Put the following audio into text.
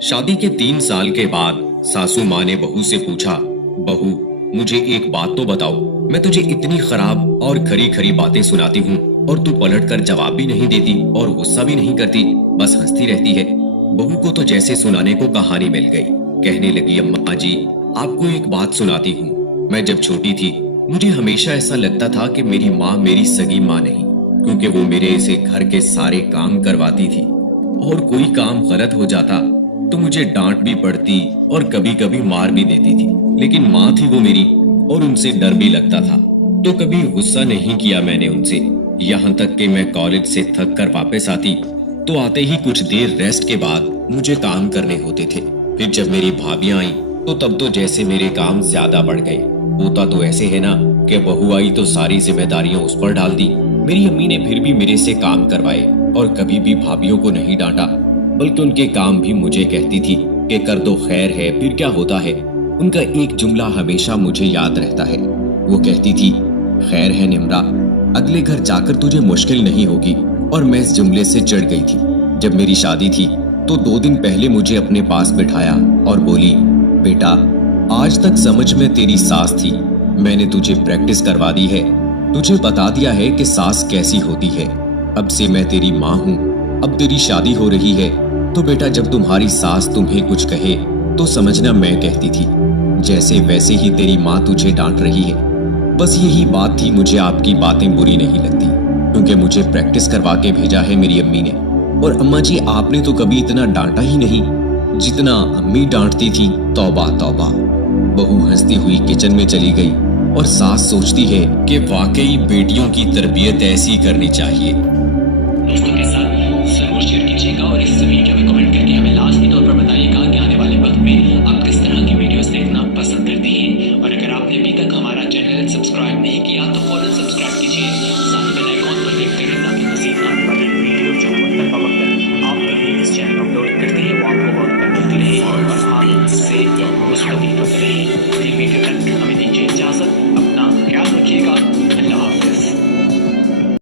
शादी के 3 साल के बाद सासू माँ ने बहू से पूछा, बहू मुझे एक बात तो बताओ, मैं तुझे इतनी खराब और खरी खरी बातें सुनाती हूँ और तू पलट कर जवाब भी नहीं देती और गुस्सा भी नहीं करती, बस हंसती रहती है। बहू को तो जैसे सुनाने को कहानी मिल गई। कहने लगी, अम्मा जी आपको एक बात सुनाती हूँ। मैं जब छोटी थी मुझे हमेशा ऐसा लगता था कि मेरी माँ मेरी सगी माँ नहीं, क्योंकि वो मेरे से घर के सारे काम करवाती थी और कोई काम गलत हो जाता तो मुझे डांट भी पड़ती और कभी कभी मार भी देती थी। लेकिन माँ थी वो मेरी और उनसे डर भी लगता था, तो कभी गुस्सा नहीं किया मैंने उनसे। यहाँ तक कि मैं कॉलेज से थक कर वापस आती तो आते ही कुछ देर रेस्ट के बाद मुझे काम करने होते थे। फिर जब मेरी भाभियां आई तो तब तो जैसे मेरे काम ज्यादा बढ़ गए। होता तो ऐसे है ना कि बहू आई तो सारी जिम्मेदारियां उस पर डाल दी। मेरी अम्मी ने फिर भी मेरे से काम करवाए और कभी भी भाभियों को नहीं डांटा, बल्कि उनके काम भी मुझे कहती थी कि कर दो, खैर है, फिर क्या होता है। उनका एक जुमला हमेशा मुझे याद रहता है। वो कहती थी, खैर है निम्रा, अगले घर जाकर तुझे मुश्किल नहीं होगी। और मैं इस जुमले से चिढ़ गई थी। जब मेरी शादी थी तो 2 दिन पहले मुझे अपने पास बिठाया और बोली, बेटा आज तक समझ में तेरी सास थी, मैंने तुझे प्रैक्टिस करवा दी है, तुझे बता दिया है कि सास कैसी होती है। अब से मैं तेरी माँ हूँ, अब तेरी शादी हो रही है, तो बेटा जब तुम्हारी सास तुम्हें कुछ कहे तो समझना मैं कहती थी, जैसे वैसे ही तेरी माँ तुझे डांट रही है। बस यही बात थी, मुझे आपकी बातें बुरी नहीं लगती, क्योंकि मुझे प्रैक्टिस करवा के भेजा है मेरी अम्मी ने। और अम्मा जी आपने तो कभी इतना डांटा ही नहीं जितना अम्मी डांटती थी। तौबा तौबा। बहू हंसती हुई किचन में चली गई और सास सोचती है कि वाकई बेटियों की तरबियत ऐसी करनी चाहिए। दोस्तों के साथ जरूर शेयर कीजिएगा और इस वीडियो में कमेंट करके हमें लाजमी तौर पर बताइएगा कि आने वाले वक्त में आप किस तरह की वीडियोस देखना पसंद करते हैं। और अगर आपने अभी तक हमारा चैनल सब्सक्राइब नहीं किया तो फौरन सब्सक्राइब कीजिए, साथ बेल आइकॉन पर क्लिक करें ताकि मज़ीद आने वाली वीडियो जो वक्त का वक्त आप लोग इस चैनल पर अपलोड करते हैं वो आपको वक्त पर मिलती रहे और आप इससे मुस्तफीद होते रहें। वीडियो तक हमें दीजिए इजाज़त, अपना ख्याल रखिएगा।